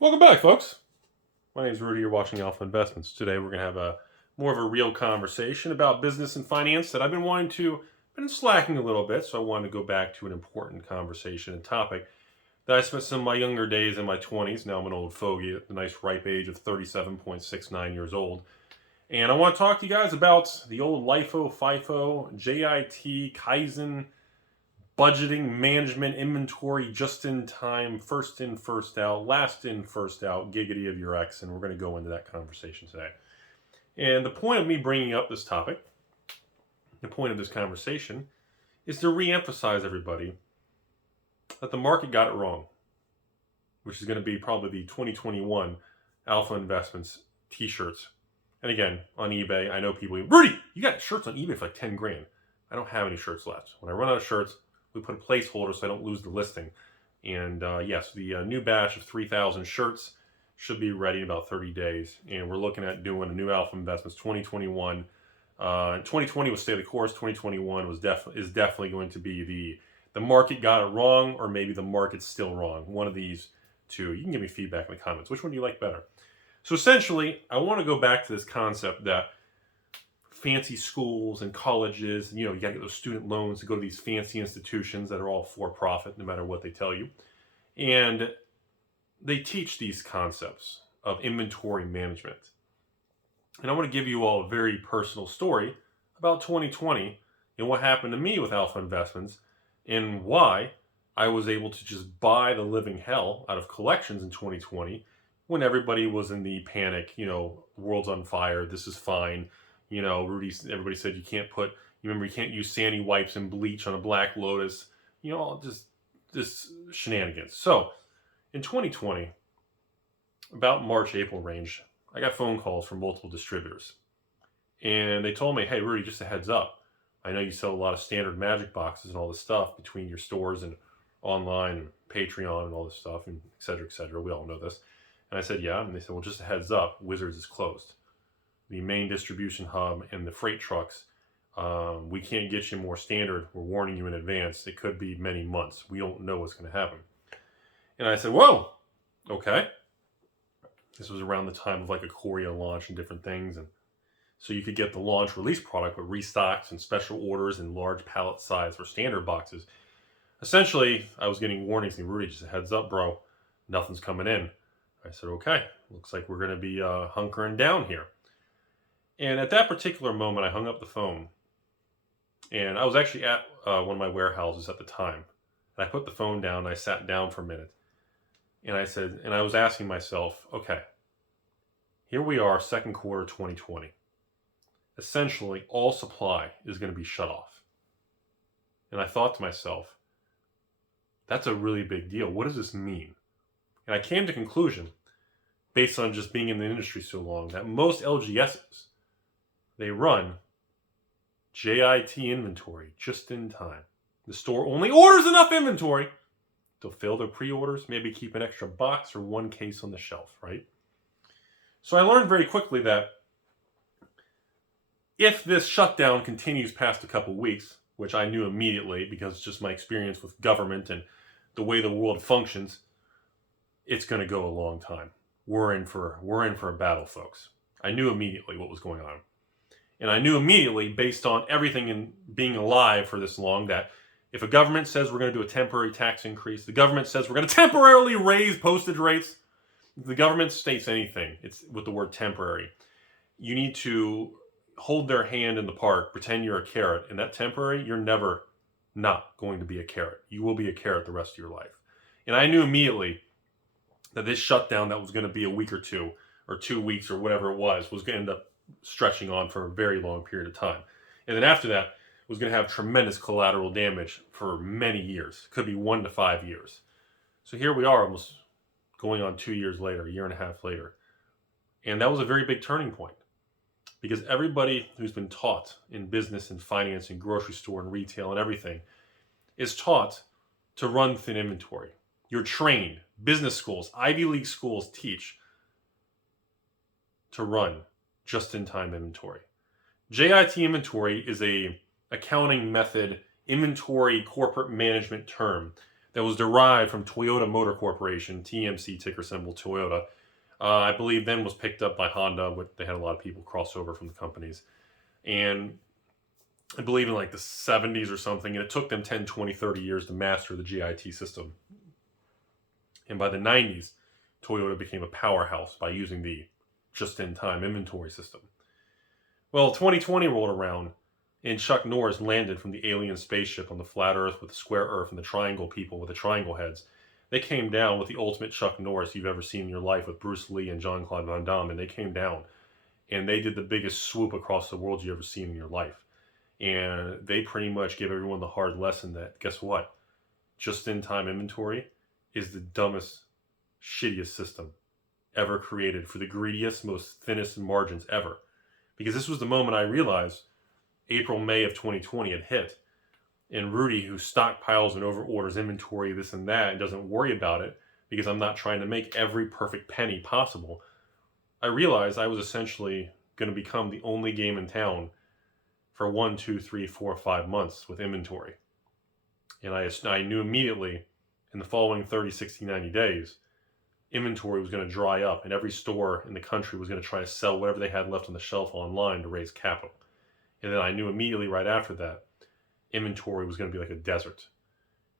Welcome back, folks. My name is Rudy. You're watching Alpha Investments. Today we're going to have a more of a real conversation about business and finance that I've been slacking a little bit, so I wanted to go back to an important conversation and topic that I spent some of my younger days in my 20s. Now I'm an old fogey at the nice ripe age of 37.69 years old. And I want to talk to you guys about the old LIFO, FIFO, JIT, Kaizen, budgeting, management, inventory, just in time, first in, first out, last in, first out, giggity of your ex, and we're going to go into that conversation today. And the point of me bringing up this topic, the point of this conversation, is to re-emphasize everybody that the market got it wrong, which is going to be probably the 2021 Alpha Investments t-shirts. And again, on eBay, I know people, Rudy, you got shirts on eBay for like 10 grand. I don't have any shirts left. When I run out of shirts, we put a placeholder so I don't lose the listing. And yes, the new batch of 3,000 shirts should be ready in about 30 days. And we're looking at doing a new Alpha Investments 2021. 2020 was stay the course. 2021 is definitely going to be the market got it wrong, or maybe the market's still wrong. One of these two. You can give me feedback in the comments. Which one do you like better? So essentially, I want to go back to this concept that fancy schools and colleges, you got to get those student loans to go to these fancy institutions that are all for profit, no matter what they tell you. And they teach these concepts of inventory management. And I want to give you all a very personal story about 2020 and what happened to me with Alpha Investments and why I was able to just buy the living hell out of collections in 2020 when everybody was in the panic, world's on fire, this is fine. Rudy, everybody said you can't use Sandy wipes and bleach on a Black Lotus, just shenanigans. So in 2020, about March, April range, I got phone calls from multiple distributors. And they told me, hey, Rudy, just a heads up. I know you sell a lot of standard magic boxes and all this stuff between your stores and online and Patreon and all this stuff, and et cetera, et cetera. We all know this. And I said, yeah. And they said, well, just a heads up, Wizards is closed. The main distribution hub and the freight trucks, we can't get you more standard. We're warning you in advance. It could be many months. We don't know what's going to happen. And I said, whoa, okay. This was around the time of like a Korea launch and different things. And so you could get the launch release product with restocks and special orders and large pallet size for standard boxes. Essentially, I was getting warnings saying, Rudy, just a heads up, bro. Nothing's coming in. I said, okay, looks like we're going to be hunkering down here. And at that particular moment, I hung up the phone. And I was actually at one of my warehouses at the time. And I put the phone down and I sat down for a minute. And I was asking myself, okay, here we are, second quarter 2020. Essentially, all supply is going to be shut off. And I thought to myself, that's a really big deal. What does this mean? And I came to the conclusion, based on just being in the industry so long, that most LGSs, they run JIT inventory just in time. The store only orders enough inventory to fill their pre-orders, maybe keep an extra box or one case on the shelf, right? So I learned very quickly that if this shutdown continues past a couple weeks, which I knew immediately because it's just my experience with government and the way the world functions, it's going to go a long time. We're in for a battle, folks. I knew immediately what was going on. And I knew immediately, based on everything and being alive for this long, that if a government says we're going to do a temporary tax increase, the government says we're going to temporarily raise postage rates, if the government states anything, it's with the word temporary, you need to hold their hand in the park, pretend you're a carrot, and that temporary, you're never not going to be a carrot. You will be a carrot the rest of your life. And I knew immediately that this shutdown that was going to be a week or 2 weeks or whatever it was going to end up stretching on for a very long period of time. And then after that, was going to have tremendous collateral damage for many years. Could be 1 to 5 years. So here we are, almost going on 2 years later, a year and a half later. And that was a very big turning point. Because everybody who's been taught in business and finance and grocery store and retail and everything is taught to run thin inventory. You're trained. Business schools, Ivy League schools teach to run just-in-time inventory. JIT inventory is a accounting method, inventory corporate management term that was derived from Toyota Motor Corporation, TMC ticker symbol Toyota. I believe then was picked up by Honda, but they had a lot of people cross over from the companies. And I believe in like the 70s or something, and it took them 10, 20, 30 years to master the GIT system. And by the 90s, Toyota became a powerhouse by using the just-in-time inventory system. Well, 2020 rolled around, and Chuck Norris landed from the alien spaceship on the flat Earth with the square Earth and the triangle people with the triangle heads. They came down with the ultimate Chuck Norris you've ever seen in your life with Bruce Lee and Jean-Claude Van Damme, and they came down, and they did the biggest swoop across the world you've ever seen in your life. And they pretty much gave everyone the hard lesson that, guess what? Just-in-time inventory is the dumbest, shittiest system ever created for the greediest, most thinnest margins ever. Because this was the moment I realized April, May of 2020 had hit. And Rudy, who stockpiles and overorders inventory, this and that, and doesn't worry about it because I'm not trying to make every perfect penny possible, I realized I was essentially going to become the only game in town for 1, 2, 3, 4, 5 months with inventory. And I knew immediately in the following 30, 60, 90 days, inventory was going to dry up and every store in the country was going to try to sell whatever they had left on the shelf online to raise capital. And then I knew immediately right after that, inventory was going to be like a desert.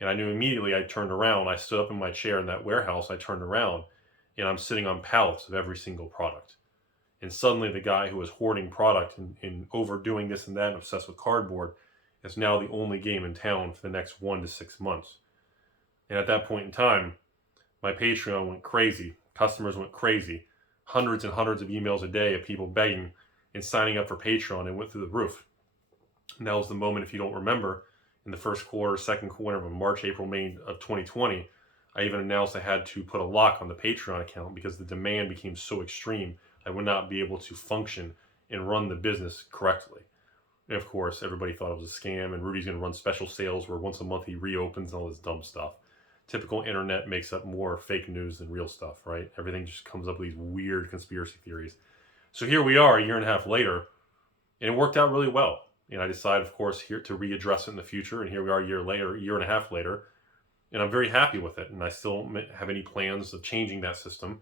And I knew immediately I turned around, I stood up in my chair in that warehouse, I turned around, and I'm sitting on pallets of every single product. And suddenly the guy who was hoarding product and overdoing this and that and obsessed with cardboard is now the only game in town for the next 1 to 6 months. And at that point in time, my Patreon went crazy. Customers went crazy. Hundreds and hundreds of emails a day of people begging and signing up for Patreon and went through the roof. And that was the moment, if you don't remember, in the first quarter, second quarter of March, April, May of 2020, I even announced I had to put a lock on the Patreon account because the demand became so extreme I would not be able to function and run the business correctly. And of course, everybody thought it was a scam, and Rudy's going to run special sales where once a month he reopens and all this dumb stuff. Typical internet makes up more fake news than real stuff, right? Everything just comes up with these weird conspiracy theories. So here we are a year and a half later, and it worked out really well. And I decided, of course, here to readdress it in the future, and here we are a year and a half later, and I'm very happy with it. And I still don't have any plans of changing that system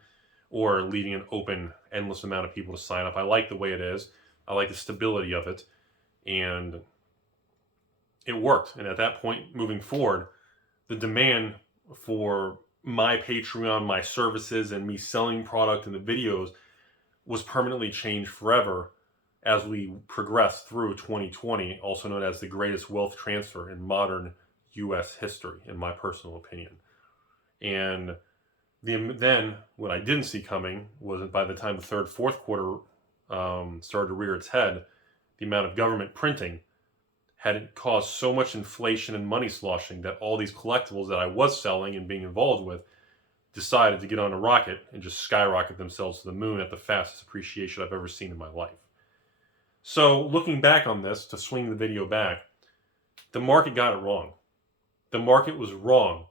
or leaving an open, endless amount of people to sign up. I like the way it is. I like the stability of it. And it worked. And at that point, moving forward, the demand for my Patreon, my services, and me selling product and the videos was permanently changed forever as we progressed through 2020, also known as the greatest wealth transfer in modern U.S. history, in my personal opinion. And then what I didn't see coming was by the time the third, fourth quarter started to rear its head, the amount of government printing had caused so much inflation and money sloshing that all these collectibles that I was selling and being involved with decided to get on a rocket and just skyrocket themselves to the moon at the fastest appreciation I've ever seen in my life. So looking back on this, to swing the video back, the market got it wrong. The market was wrong,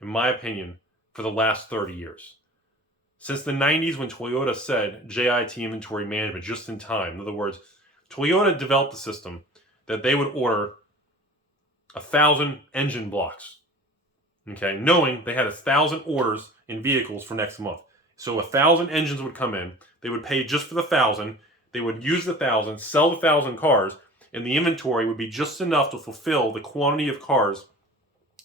in my opinion, for the last 30 years. Since the 90s when Toyota said JIT inventory management just in time, in other words, Toyota developed a system that they would order 1,000 engine blocks, okay, knowing they had 1,000 orders in vehicles for next month. So 1,000 engines would come in, they would pay just for the 1,000, they would use the 1,000, sell the 1,000 cars, and the inventory would be just enough to fulfill the quantity of cars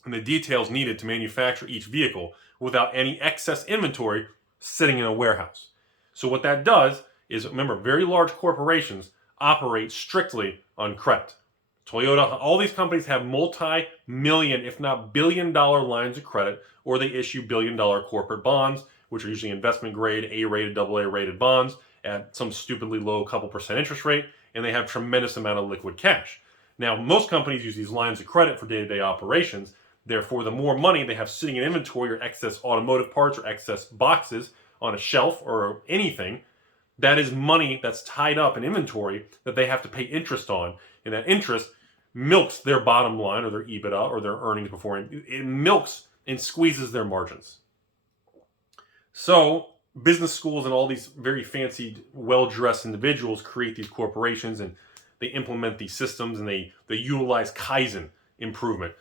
and the details needed to manufacture each vehicle without any excess inventory sitting in a warehouse. So what that does is, remember, very large corporations operate strictly on credit. Toyota, all these companies have multi-million, if not billion-dollar lines of credit, or they issue billion-dollar corporate bonds, which are usually investment grade, A-rated, AA-rated bonds at some stupidly low couple % interest rate, and they have tremendous amount of liquid cash. Now, most companies use these lines of credit for day-to-day operations. Therefore, the more money they have sitting in inventory or excess automotive parts or excess boxes on a shelf or anything, that is money that's tied up in inventory that they have to pay interest on. And that interest milks their bottom line or their EBITDA or their earnings before it milks and squeezes their margins. So business schools and all these very fancy, well-dressed individuals create these corporations and they implement these systems and they utilize Kaizen improvement,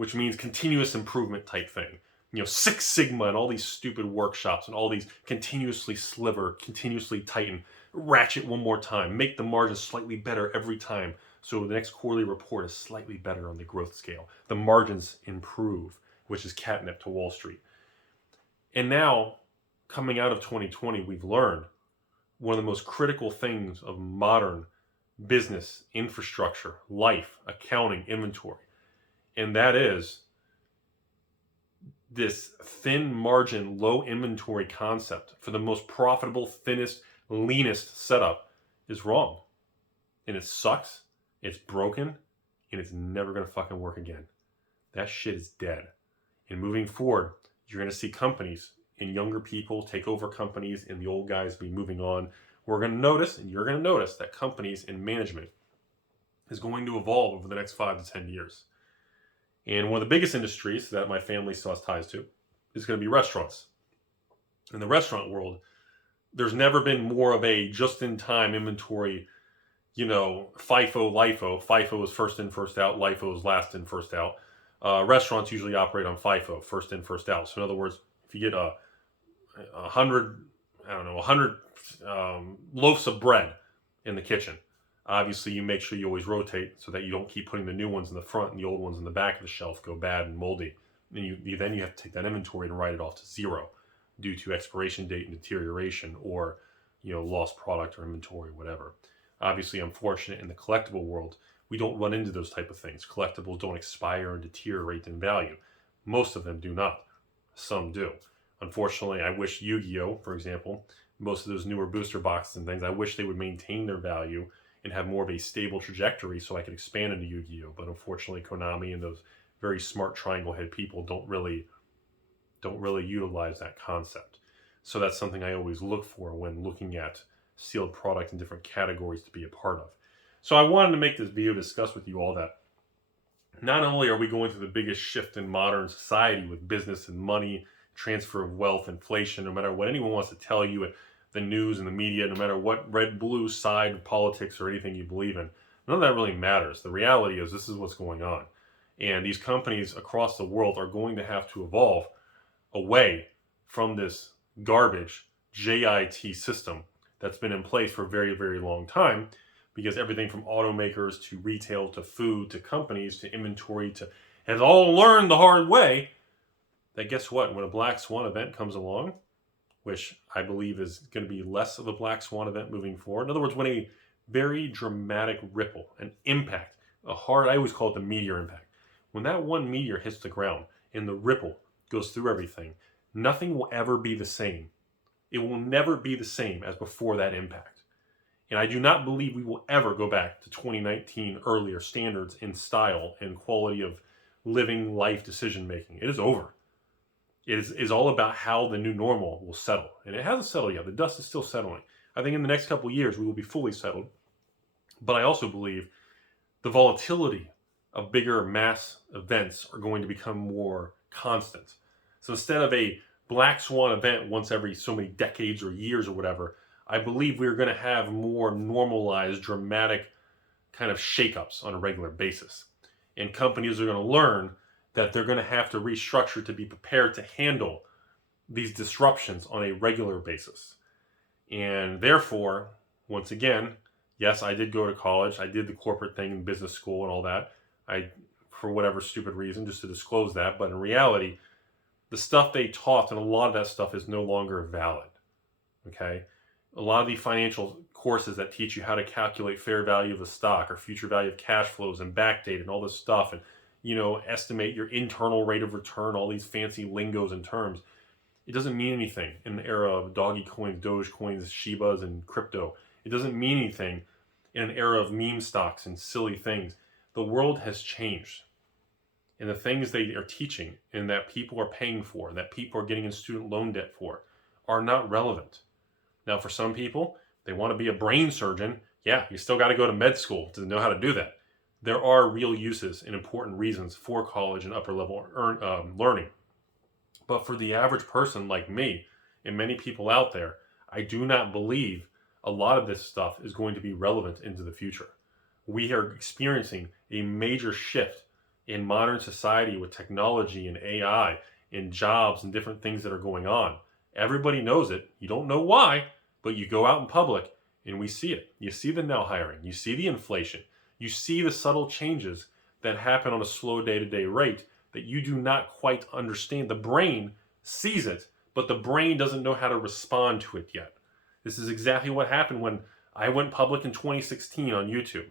which means continuous improvement type thing. Six Sigma and all these stupid workshops and all these continuously sliver, continuously tighten, ratchet one more time, make the margins slightly better every time. So the next quarterly report is slightly better on the growth scale. The margins improve, which is catnip to Wall Street. And now, coming out of 2020, we've learned one of the most critical things of modern business, infrastructure, life, accounting, inventory. And that is this thin margin, low inventory concept for the most profitable, thinnest, leanest setup is wrong. And it sucks, it's broken, and it's never going to fucking work again. That shit is dead. And moving forward, you're going to see companies and younger people take over companies and the old guys be moving on. We're going to notice, and you're going to notice, that companies and management is going to evolve over the next 5 to 10 years. And one of the biggest industries that my family still has ties to is going to be restaurants. In the restaurant world, there's never been more of a just-in-time inventory, FIFO, LIFO. FIFO is first in, first out. LIFO is last in, first out. Restaurants usually operate on FIFO, first in, first out. So in other words, if you get 100 loaves of bread in the kitchen, obviously you make sure you always rotate so that you don't keep putting the new ones in the front and the old ones in the back of the shelf go bad and moldy. And then you have to take that inventory and write it off to zero due to expiration date and deterioration, or lost product or inventory, whatever. Obviously, unfortunate in the collectible world, we don't run into those type of things. Collectibles don't expire and deteriorate in value. Most of them do not. Some do. Unfortunately, I wish Yu-Gi-Oh, for example, most of those newer booster boxes and things, I wish they would maintain their value and have more of a stable trajectory so I could expand into Yu-Gi-Oh. But unfortunately, Konami and those very smart triangle head people don't really utilize that concept. So that's something I always look for when looking at sealed product in different categories to be a part of. So I wanted to make this video to discuss with you all that not only are we going through the biggest shift in modern society with business and money, transfer of wealth, inflation, no matter what anyone wants to tell you at the news and the media, no matter what red, blue side of politics or anything you believe in, none of that really matters. The reality is this is what's going on. And these companies across the world are going to have to evolve away from this garbage JIT system that's been in place for a very, very long time, because everything from automakers to retail to food to companies to inventory to has all learned the hard way that guess what? When a black swan event comes along, which I believe is going to be less of a black swan event moving forward. In other words, when a very dramatic ripple, an impact, I always call it the meteor impact. When that one meteor hits the ground and the ripple goes through everything, nothing will ever be the same. It will never be the same as before that impact. And I do not believe we will ever go back to 2019 earlier standards in style and quality of living life decision making. It is over. It is all about how the new normal will settle. And it hasn't settled yet. The dust is still settling. I think in the next couple of years we will be fully settled. But I also believe the volatility of bigger mass events are going to become more constant. So instead of a black swan event once every so many decades or years or whatever, I believe we're going to have more normalized, dramatic kind of shakeups on a regular basis. And companies are going to learn that they're going to have to restructure to be prepared to handle these disruptions on a regular basis. And therefore, once again, yes, I did go to college. I did the corporate thing in business school and all that. For whatever stupid reason, just to disclose that. But in reality, the stuff they taught, and a lot of that stuff is no longer valid. Okay? A lot of the financial courses that teach you how to calculate fair value of the stock or future value of cash flows and backdate and all this stuff, and estimate your internal rate of return, all these fancy lingos and terms. It doesn't mean anything in the era of doggy coins, Doge coins, Shibas, and crypto. It doesn't mean anything in an era of meme stocks and silly things. The world has changed. And the things they are teaching and that people are paying for, that people are getting in student loan debt for, are not relevant. Now, for some people, they want to be a brain surgeon. Yeah, you still got to go to med school to know how to do that. There are real uses and important reasons for college and upper level learning. But for the average person like me and many people out there, I do not believe a lot of this stuff is going to be relevant into the future. We are experiencing a major shift in modern society with technology and AI and jobs and different things that are going on. Everybody knows it. You don't know why, but you go out in public and we see it. You see the now hiring. You see the inflation. You see the subtle changes that happen on a slow day-to-day rate that you do not quite understand. The brain sees it, but the brain doesn't know how to respond to it yet. This is exactly what happened when I went public in 2016 on YouTube.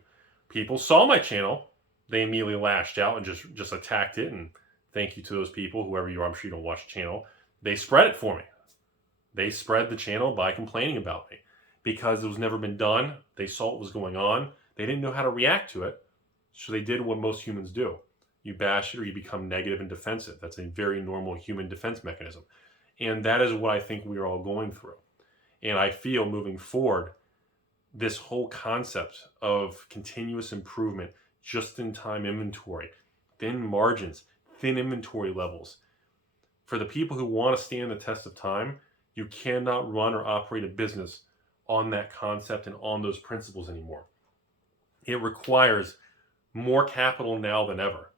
People saw my channel. They immediately lashed out and just attacked it. And thank you to those people, whoever you are. I'm sure you don't watch the channel. They spread it for me. They spread the channel by complaining about me because it was never been done. They saw what was going on. They didn't know how to react to it. So they did what most humans do. You bash it or you become negative and defensive. That's a very normal human defense mechanism. And that is what I think we are all going through. And I feel moving forward, this whole concept of continuous improvement, just-in-time inventory, thin margins, thin inventory levels. For the people who want to stand the test of time, you cannot run or operate a business on that concept and on those principles anymore. It requires more capital now than ever,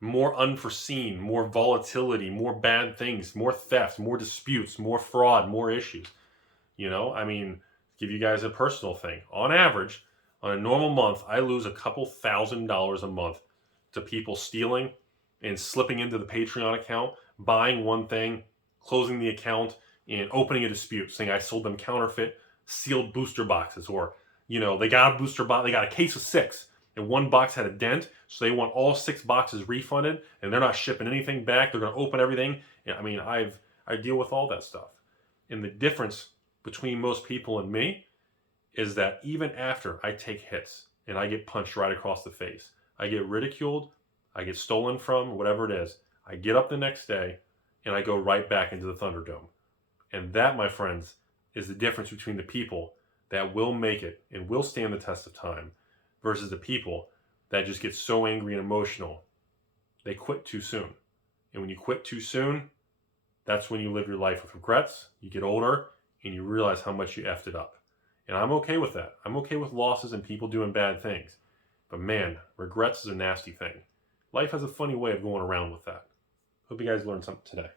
more unforeseen, more volatility, more bad things, more theft, more disputes, more fraud, more issues. You know, I mean, give you guys a personal thing. On average, on a normal month, I lose a couple $1,000s a month to people stealing and slipping into the Patreon account, buying one thing, closing the account, and opening a dispute, saying I sold them counterfeit sealed booster boxes, or, you know, they got a booster box, they got a case of 6, and one box had a dent, so they want all 6 boxes refunded, and they're not shipping anything back. They're going to open everything. I mean, I deal with all that stuff. And the difference between most people and me is that even after I take hits and I get punched right across the face, I get ridiculed, I get stolen from, whatever it is, I get up the next day and I go right back into the Thunderdome. And that, my friends, is the difference between the people that will make it and will stand the test of time versus the people that just get so angry and emotional, they quit too soon. And when you quit too soon, that's when you live your life with regrets. You get older and you realize how much you effed it up. And I'm okay with that. I'm okay with losses and people doing bad things. But man, regrets is a nasty thing. Life has a funny way of going around with that. Hope you guys learned something today.